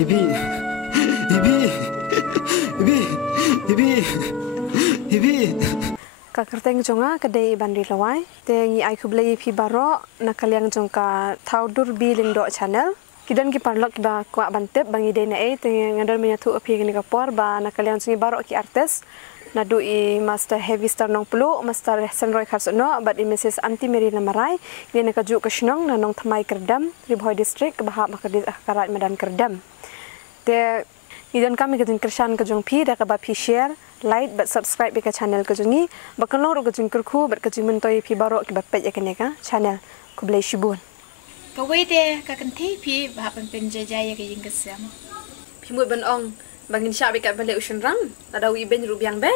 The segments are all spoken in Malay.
Ibi, ibi, ibi, ibi, ibi. Kakerteng jonga kedai bandri lawai. Tengi ai kublai pi baro nakaliang jongka taudur biling do channel. Kidan ki parlok ba kwa bantep bangi dei na tengi ngadal menyatu api ni kapor ba nakaliang sungi baro ki artis. Nadu i master heavy star nong pulu master senroy karsono bat i Mrs. Anti Mary Namarai ni nakaju kasnong nanong thamai kerdam Ribhoi district bahak makadis akarat medan kerdam. Te idan kami kejeng kersan kejong pi da ka pi share like but subscribe ke channel kejongi bakalong ro kejeng kerku bat kejeng mentoi pi baro ki bapet ya keneka channel kublai shibun. Kawai de ka kenti pi bahak pen jaya ke jing kesam. Pi mut ban ong bangin sya bekat balik usun rang ada wi ben rubiang be.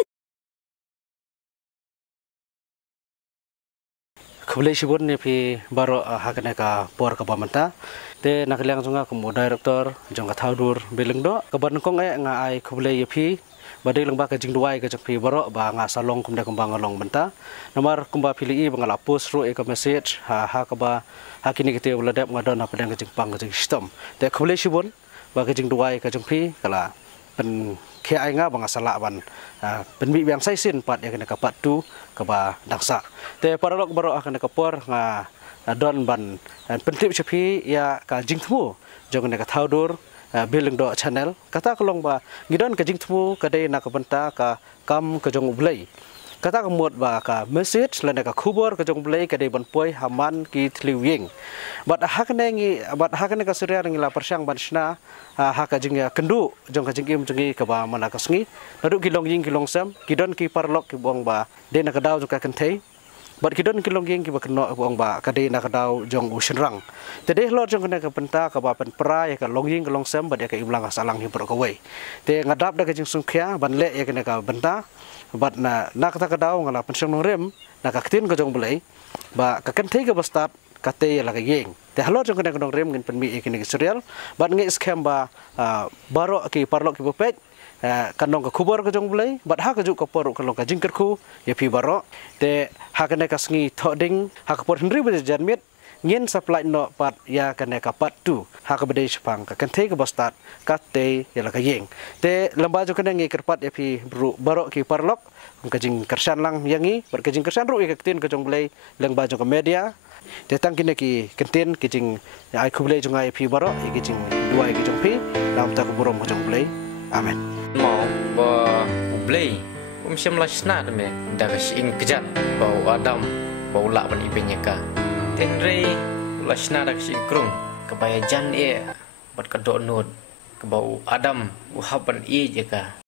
Kublai shibun ni pi baro hakane ka por ka pamanta te nakaliang jonga kumo director jonga thaudur bilengdo kaban kong nga ai kublai pi badai lengba ka jingduai ka pi baro ba nga salong kumda kumbang ngalong menta nomor kumba pili bangala post ro e ka message ha ka ba hakini kite uladap ngadon apa dan ka jingpang ka jing system te kublai shibun ba ka jingduai ka pi kala pen kia ai nga banga sala ban pen mi biang sai sin pat ya kena ka pat tu ka ba daksa te paralok baro akan ka por nga don ban pentip chapi ya ka jingthmu jong ne ka thaudur biling do channel kata kolong ba gidon ka jingthmu ka dei na ka banta ka kam ka jong ublai kata ka mot ba ka message lene ka khubor ka jong ublai ka dei ban poi haman ki thliwing bat hakane ka surya ngila persang ban sna haka jing ya kendu jong ka jing im jungi ka ba mana ka sngi nadu kilong ying kilong sam kidon ki parlok ki bong ba de na ka daw jong ka kenthei bat kidon kilong ying ki ba keno bong ba ka de na ka daw jong usenrang te de lor jong ka penta ka ba pen pra ya ka long ying kilong sam ba de ka imlang salang hi pro ka wei te ngadap da ka jing sungkhya ban le ya ka benta bat na kata ka daw ngala pensang nong rem na ka ktin ka jong bulai ba ka kenthei ka bastat kate la ka yeng te halor jong ka nong rem ngin pen mi ikini serial bat nge scam ba baro ki parlok ki bopet kanong ka khubor ka jong bulai bat ha ka ju ka por ka long ka jingker khu ye pi baro te ha ka ne ka sngi thoding ha ka por henry be janmit ngin supply no pat ya ka ne ka pat tu ha ka bede spang ka kenthe ka bastat kate ya la ka yeng te lamba ju ka ne ngi kerpat ye pi baro ki parlok ka jing kersan lang yangi bar ka jing kersan ru ka tin ka jong bulai lengba ju ka media te tang kine ki kentin ki jing ai kublai jong ai pi baro ki jing dua ki jong pi lam ta ku burom ka jong bulai amen mau ba ublei siam la sna me da ka in kejat bau adam bau la ban ipenya ka tenre la sna da ka krung ka baya jan e bat ka do nod ka bau adam u haban e je ka